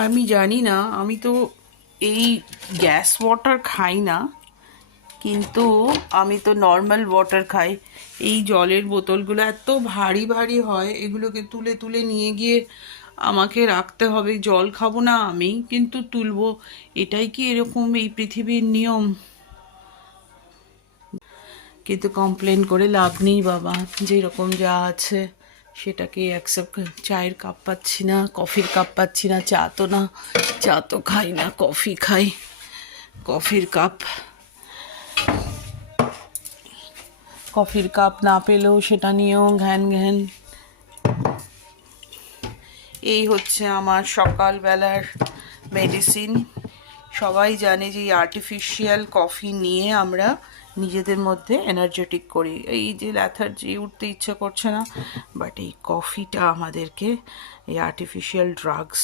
আমি জানি না, আমি তো এই গ্যাস ওয়াটার খাই না, কিন্তু আমি তো নর্মাল ওয়াটার খাই। এই জলের বোতলগুলো এত ভারী ভারী হয়, এগুলোকে তুলে তুলে নিয়ে গিয়ে আমাকে রাখতে হবে। জল খাবো না আমি, কিন্তু তুলবো। এটাই কি এরকম এই পৃথিবীর নিয়ম? কিন্তু কমপ্লেন করে লাভ নেই বাবা, যেরকম যা আছে সেটাকে অ্যাকসেপ্ট। চায়ের কাপ পাচ্ছি না, কফির কাপ পাচ্ছি না। চা তো না, চা তো খাই না, কফি খাই। কফির কাপ, কফির কাপ না পেলেও সেটা নিয়েও ঘ্যান ঘ্যান। এই হচ্ছে আমার সকালবেলার মেডিসিন। সবাই জানে যে এই আর্টিফিশিয়াল কফি নিয়ে আমরা নিজেদের মধ্যে এনার্জেটিক করি। এই যে ল্যাথার্জি, উঠতে ইচ্ছে করছে না, বাট এই কফিটা আমাদেরকে এই আর্টিফিশিয়াল ড্রাগস